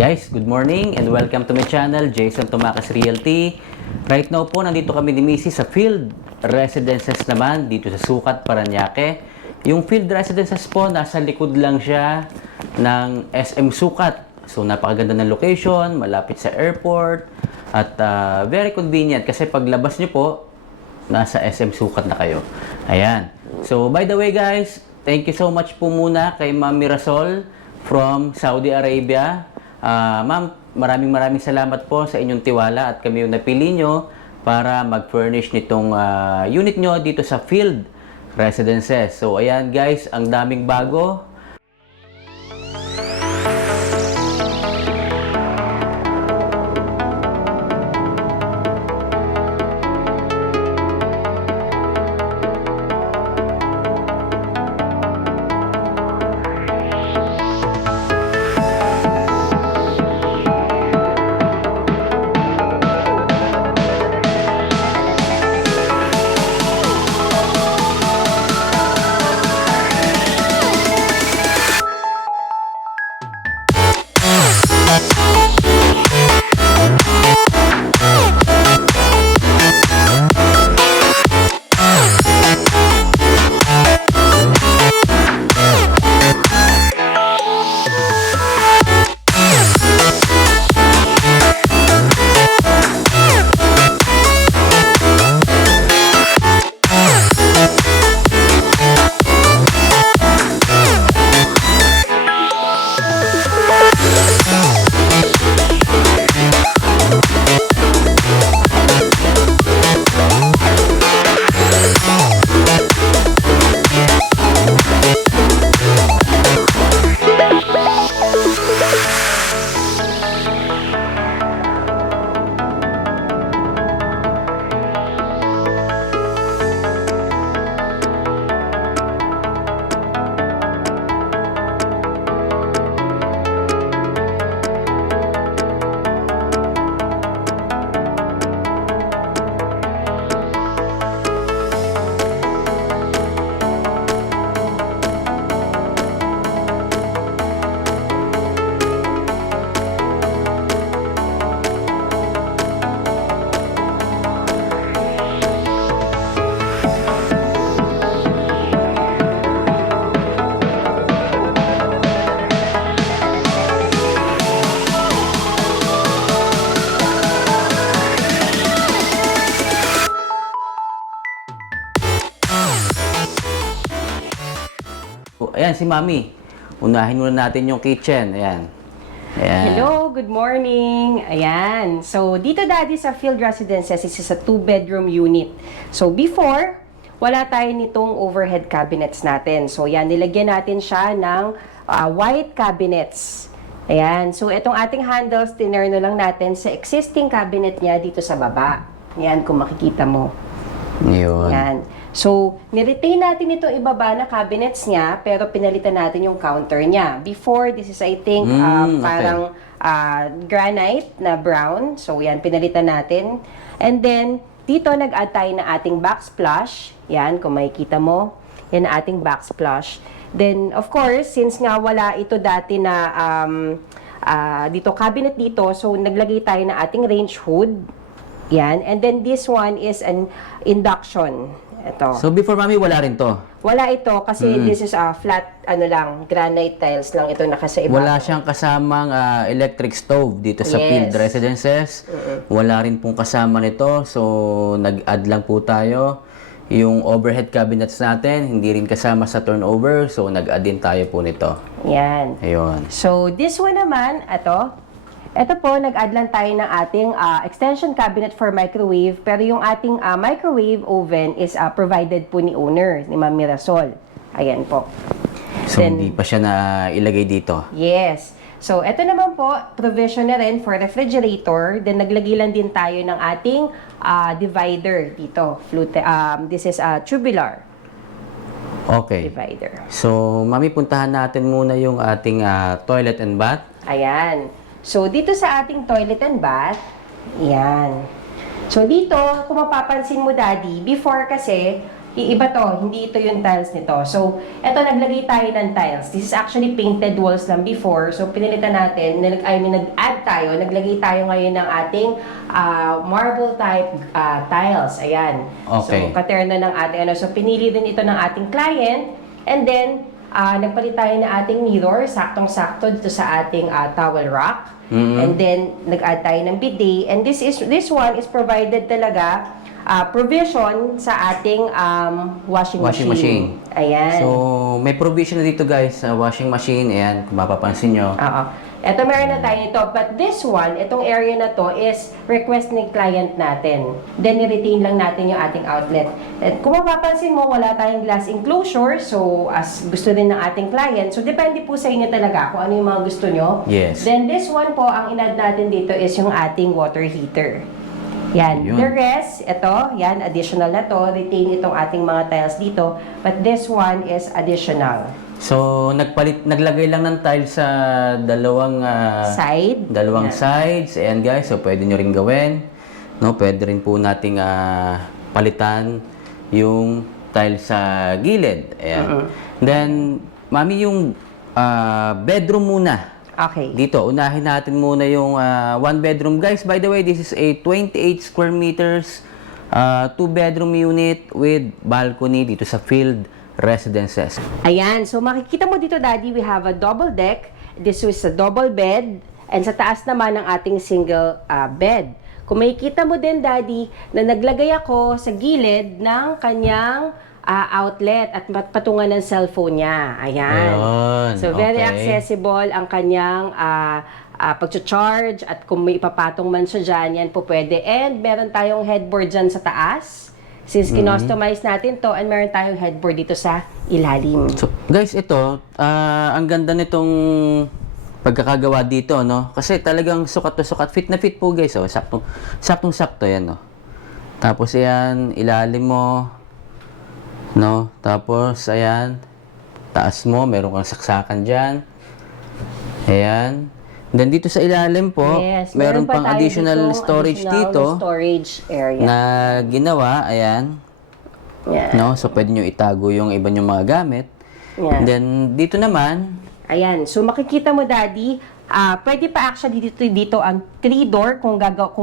Guys, good morning and welcome to my channel, Jason Tumakas Realty. Right now po, nandito kami ni Missy sa Field Residences naman, dito sa Sukat, Parañaque. Yung Field Residences po, nasa likod lang siya ng SM Sukat. So, napakaganda ng location, malapit sa airport, at very convenient kasi paglabas nyo po, nasa SM Sukat na kayo. Ayan. So, by the way guys, thank you so much po muna kay Ma'am Mirasol from Saudi Arabia. Ma'am, maraming salamat po sa inyong tiwala at kami yung napili nyo para mag-furnish nitong unit nyo dito sa Field Residences. So, ayan guys, ang daming bago. Ayan, si Mami. Unahin muna natin yung kitchen. Ayan. Ayan. Hello, good morning. Ayan. So, dito daddy sa Field Residences, this is a 2-bedroom unit. So, before, wala tayo nitong overhead cabinets natin. So, yan, nilagyan natin siya ng white cabinets. Ayan. So, itong ating handles, tinerno lang natin sa existing cabinet niya dito sa baba. Ayan, kung makikita mo. Yun. Ayan. So, niretain natin itong ibaba na cabinets niya, pero pinalitan natin yung counter niya. Before, this is I think parang granite na brown. So, yan, pinalitan natin. And then, dito nag-add tayo na ating backsplash. Yan, kung makikita mo. Yan ating backsplash. Then, of course, since nga wala ito dati na dito cabinet dito, so naglagay tayo na ating range hood. Yan. And then, this one is an induction. Ito. So, before Mami, wala rin to? Wala ito kasi this is a flat, granite tiles lang ito nakasa iba. Wala siyang kasamang electric stove dito sa Field Residences. Wala rin pong kasama nito. So, nag-add lang po tayo. Yung overhead cabinets natin, hindi rin kasama sa turnover. So, nag-add din tayo po nito. Yan. Ayun. So, this one naman, ito po, nag-add lang tayo ng ating extension cabinet for microwave. Pero yung ating microwave oven is provided po ni owner, ni Ma'am Mirasol. Ayan po. So, hindi pa siya na ilagay dito. Yes. So, ito naman po, provision na rin for refrigerator. Then, naglagay lang din tayo ng ating divider dito. This is a tubular Okay. divider. So, Mami, puntahan natin muna yung ating toilet and bath. Ayan. So, dito sa ating toilet and bath, yan. So, dito, kung mapapansin mo, Daddy, before kasi, iba to, hindi ito yung tiles nito. So, eto naglagay tayo ng tiles. This is actually painted walls lang before. So, pinilitan natin, nag-add tayo, naglagay tayo ngayon ng ating marble type tiles. Ayan. Okay. So, katerna ng ating ano. So, pinili din ito ng ating client. And then, nagpalit tayo ng ating mirror, saktong-sakto dito sa ating towel rack. And then, nag-add tayo ng bidet. And this one is provided talaga provision sa ating washing machine. Ayan. So, may provision na dito guys sa washing machine. Ayan, kung mapapansin nyo. Oo. Ito meron na tayo nito. But this one, itong area na to is request ng client natin. Then, i-retain lang natin yung ating outlet. At kung mapapansin mo, wala tayong glass enclosure. So, as gusto din ng ating client. So, depende po sa inyo talaga kung ano yung mga gusto nyo. Yes. Then, this one po, ang in-add natin dito is yung ating water heater. Yan. Yun. The rest, ito, yan, additional na to. Retain itong ating mga tiles dito. But this one is additional. So, naglagay lang ng tiles sa dalawang sides. Ayan guys, so pwede nyo rin gawin. No, pwede rin po nating palitan yung tiles sa gilid. Ayan. Then, mami, yung bedroom muna. Okay. Dito, unahin natin muna yung one bedroom. Guys, by the way, this is a 28 square meters, two bedroom unit with balcony dito sa Field Residences. Ayan. So, makikita mo dito, Daddy, we have a double deck. This is a double bed. And sa taas naman ang ating single bed. Kung makikita mo din, Daddy, na naglagay ako sa gilid ng kanyang outlet at patungan ng cellphone niya. Ayan. Ayun, So, very okay. accessible ang kanyang pag-charge at kung may ipapatong man siya dyan, yan po pwede. And meron tayong headboard dyan sa taas. Since kinostomize natin to, and meron tayong headboard dito sa ilalim. So, guys, ito, ang ganda nitong pagkakagawa dito, no? Kasi talagang sukat to sukat. Fit na fit po, guys, oh. Saktong-sakto yan, no? Tapos, ayan, ilalim mo, no? Tapos, ayan, taas mo, meron kang saksakan dyan. Ayan. Then, dito sa ilalim po, Yes, meron pa pang tayo additional ditong storage additional dito storage area. na ginawa, ayan. Yan. No? So, pwede nyo itago yung iba nyong mga gamit. Yan. Then, dito naman, Ayan. So, makikita mo, Daddy, pwede pa actually dito ang 3-door kung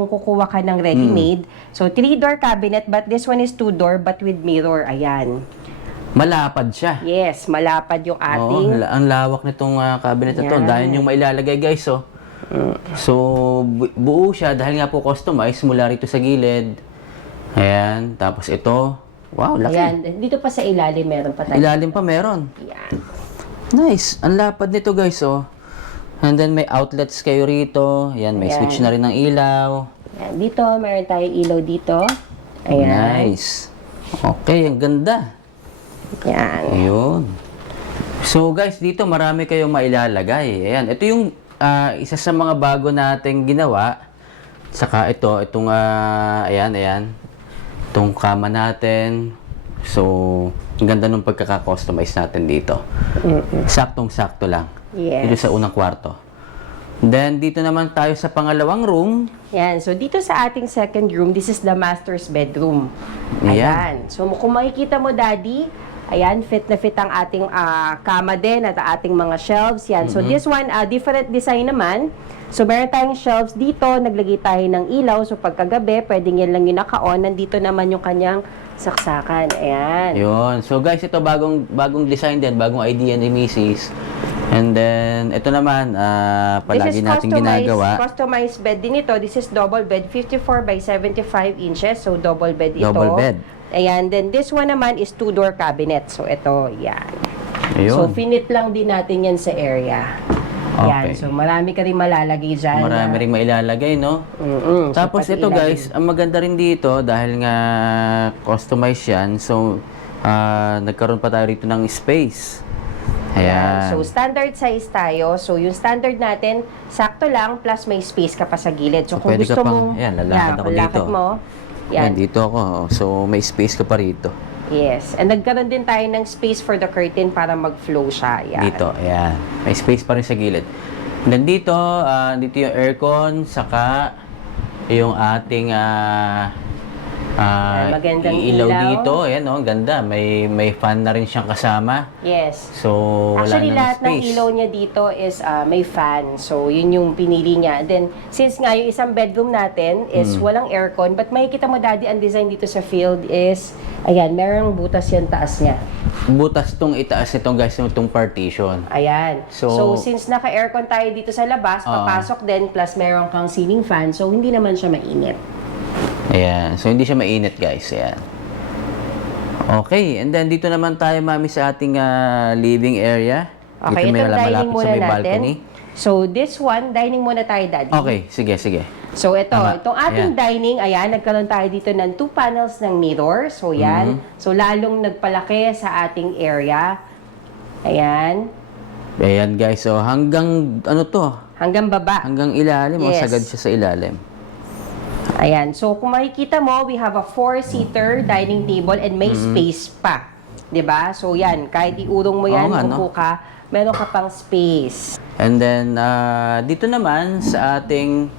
kukuha ka ng ready-made. So, 3-door cabinet, but this one is 2-door but with mirror. Ayan. malapad siya. Yes, malapad yung ating... Oo, ang lawak nitong cabinet na to. Yan. Dahil yung mailalagay, guys, oh. So, buo siya dahil nga po customized mula rito sa gilid. Ayan. Tapos ito. Wow, laki. Ayan. Dito pa sa ilalim, meron pa tayo. Ilalim pa meron. Ayan. Nice. Ang lapad nito, guys, oh. And then may outlets kayo rito. Ayan, may Ayan. switch na rin ng ilaw. Ayan. Dito, meron tayong ilaw dito. Ayan. Nice. Okay, ang ganda. Ayan. Ayun. So, guys, dito marami kayong mailalagay. Ayan. Ito yung isa sa mga bago nating ginawa. Saka itong, ayan. Itong kama natin. So, ang ganda nung pagkaka-customize natin dito. Saktong-sakto lang. Yes. Dito sa unang kwarto. Then, dito naman tayo sa pangalawang room. Yan. So, dito sa ating second room, this is the master's bedroom. Ayan. So, kung makikita mo, Daddy, ayan, fit na fit ang ating kama din at ating mga shelves. Yan. So, this one, different design naman. So, meron tayong shelves dito. Naglagay tayo ng ilaw. So, pagkagabi, pwedeng yan lang yung naka-on. Nandito naman yung kanyang saksakan. Ayan. Yun. So, guys, ito bagong design din, bagong idea ni Mrs. And then, ito naman, palagi natin ginagawa. Customized bed din ito. This is double bed, 54 by 75 inches. So, double bed ito. Double bed. Ayan. Then, this one naman is 2-door cabinet. So, ito, yan. Ayun. So, finit lang din natin yan sa area. Yan. Okay. So, marami ka rin malalagay dyan. Marami ring mailalagay, no? Tapos So, pati ito, ilalim. guys, ang maganda rin dito, dahil nga customized yan, so, nagkaroon pa tayo rito ng space. Ayan. So, standard size tayo. So, yung standard natin, sakto lang, plus may space ka pa sa gilid. So, kung Pwede ka gusto pang- mo... ayan, lalakad ako lalakad dito. mo. Ayan, Yan. dito ako. So, may space ka pa rito. Yes. And nagkaroon din tayo ng space for the curtain para mag-flow siya. Yan. Dito, ayan. May space pa rin sa gilid. And then dito, dito yung aircon, saka yung ating Magandang ilaw ilaw. dito. Ayan, oh, ganda. May fan na rin siyang kasama. Yes. So, wala Actually, nang lahat ng space. ilaw niya dito is may fan. So, yun yung pinili niya. Then, since nga yung isang bedroom natin is walang aircon, but makikita mo, Daddy, ang design dito sa field is, ayan, merong butas yung taas niya. Butas tong itaas nitong guys, itong partition. Ayan. So, So since naka-aircon tayo dito sa labas, papasok din, plus meron kang ceiling fan, so hindi naman siya mainit. Ayan. So, hindi siya mainit, guys. Ayan. Okay. And then, dito naman tayo, Mami, sa ating living area. Okay, dito may itong dining malapit muna sa may natin. balcony. So this one, dining muna tayo, Daddy. Okay. Sige, sige. So ito, Tama. itong ating Ayan. dining, ayan, nagkaroon tayo dito ng 2 panels ng mirror. So yan. So lalong nagpalaki sa ating area. Ayan. Ayan, guys. So, hanggang, ano to? Hanggang baba. Hanggang ilalim. O, Yes. sagad siya sa ilalim. Ayan. So kung makikita mo, we have a 4-seater dining table and may space pa. 'Di ba? So yan, kahit iurong mo yan, Oo nga, upo ka, meron ka pang space. And then, dito naman sa ating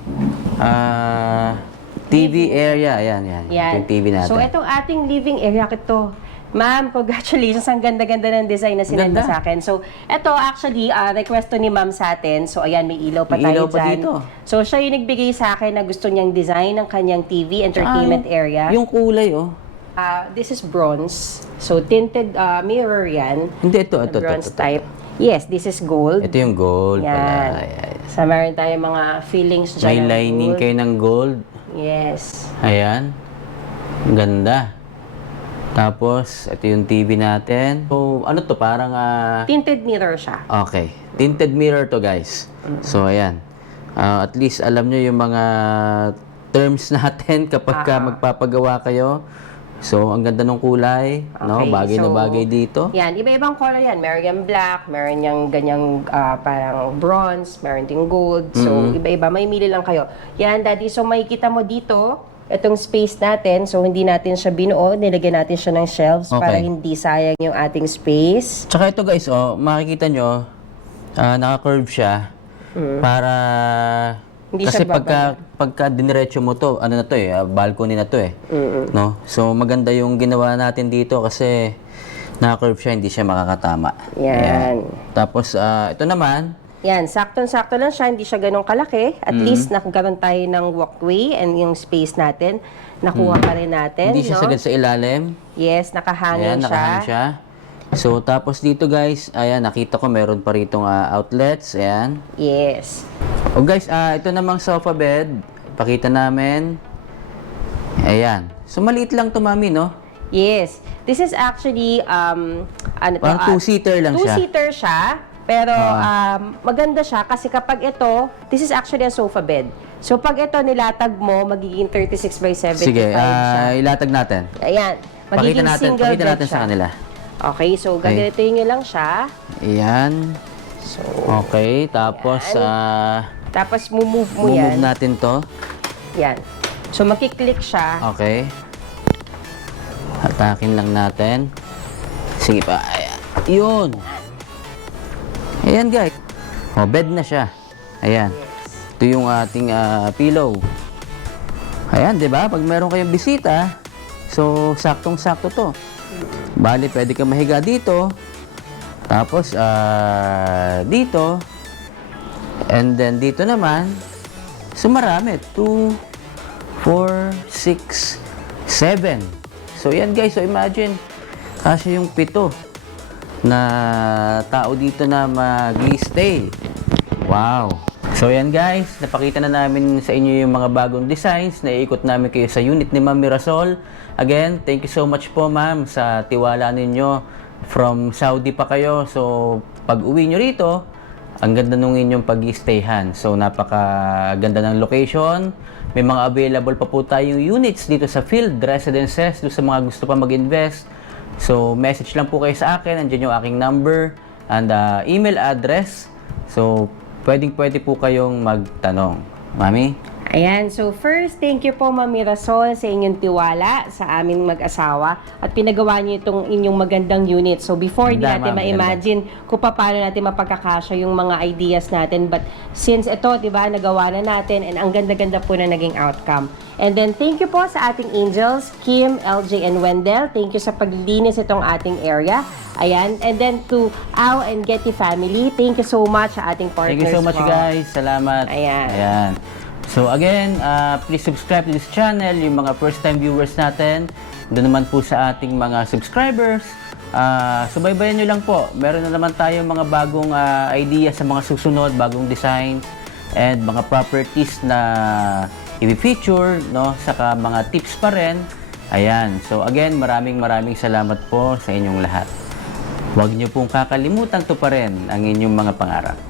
TV area. Ayan, yan. Ito Yan. yung TV natin. So itong ating living area ito. Ma'am, congratulations. Ang ganda-ganda ng design na sinend mo Ganda. sa akin. So, ito actually, request to ni ma'am sa atin. So, ayan, may ilaw pa May ilaw tayo pa dyan. dito. So, siya yung nagbigay sa akin na gusto niyang design ng kanyang TV entertainment area. Yung kulay, oh. This is bronze. So, tinted mirror yan. Hindi, ito. Bronze type. Yes, this is gold. Ito yung gold Yan. pala. Ayan. So, meron tayong mga fillings dyan. May ng lining gold. kayo ng gold. Yes. Ayan. Ang ganda. Tapos, ito yung TV natin. So, ano to? Parang, Tinted mirror siya. okay. Tinted mirror to, guys. So, ayan. At least, alam nyo yung mga terms natin kapag ka magpapagawa kayo. So, ang ganda ng kulay. No? Okay, Bagay na so, bagay dito. Yan, iba-ibang color yan. Meron yung black, meron yung ganyang parang bronze, meron ding gold. So, iba-iba. May mili lang kayo. Yan, Daddy. So, makikita mo dito, itong space natin. So, hindi natin siya binuo. Nilagyan natin siya ng shelves para Okay. hindi sayang yung ating space. Tsaka ito, guys, oh, makikita nyo, naka-curve siya. Para... Hindi kasi siya bababa. pagka diniretso mo to, ano na to balcony na to no? So maganda yung ginawa natin dito kasi naka-curve siya, hindi siya makakatama. Yan. Tapos ito naman, Yan, saktong-sakto lang siya. Hindi siya ganun kalaki. At least, nagkaroon tayo ng walkway and yung space natin, nakuha pa rin natin. hindi siya no? sagad sa ilalim. Yes, nakahangin siya. Nakahang siya. So tapos dito, guys, ayan, nakita ko meron pa ritong outlets, ayan. Yes. O guys, ito namang sofa bed, pakita namin. Ayan. So maliit lang to, Mami, no? Yes. This is actually, ano to? Parang two-seater lang siya. Two-seater siya. Pero maganda siya kasi kapag ito, this is actually a sofa bed. So pag ito nilatag mo, magiging 36 by 75 Sige, siya. ilatag natin. Ayan. Magiging single Pakita bed natin siya. sa kanila. Okay, so gaganituin nyo lang siya. Ayan. So, Okay, tapos tapos move mo move yan. natin to. Yan. So makiklik siya. Okay. Hatakin lang natin. Sige pa. Ayan. Yun. Ayan, guys. Oh, bed na siya. Ayan. Ito yung ating pillow. Ayan, 'di ba? Pag meron kayong bisita, so saktong-sakto to. Bali, pwede kang mahiga dito. Tapos dito. And then dito naman. So marami. 2, 4, 6, 7. So yan, guys. So imagine, kasi yung 7 na tao dito na mag-stay. Wow! So yan, guys, napakita na namin sa inyo yung mga bagong designs. Naiikot namin kayo sa unit ni Ma'am Mirasol. Again, thank you so much po, Ma'am, sa tiwala ninyo. From Saudi pa kayo. So pag uwi nyo rito, ang ganda nung inyong pag-stayhan. So napakaganda ng location. May mga available pa po tayong units dito sa Field Residences. Doon sa mga gusto pa mag-invest. So message lang po kayo sa akin. Andiyan yung aking number and email address. So pwedeng-pwede po kayong magtanong. Mami? Ayan, so first, thank you po Ma'am Mirasol sa inyong tiwala sa aming mag-asawa at pinagawa niyo itong inyong magandang unit. So before, hindi Ganda, natin ma'am, ma-imagine kung paano natin mapagkakasya yung mga ideas natin. But since ito, di ba, nagawa na natin and ang ganda-ganda po na naging outcome. And then, thank you po sa ating angels, Kim, LJ, and Wendell. Thank you sa paglinis itong ating area. Ayan. And then to Al and Getty family, thank you so much sa ating partners. Thank you so much po. guys. Salamat. Ayan. Ayan. So again, please subscribe to this channel, yung mga first time viewers natin. Doon naman po sa ating mga subscribers. Subaybayan nyo lang po. Meron na naman tayong mga bagong idea sa mga susunod, bagong design, and mga properties na i-feature, no? Saka mga tips pa rin. Ayan. So again, maraming salamat po sa inyong lahat. Huwag nyo pong kakalimutan to pa rin ang inyong mga pangarap.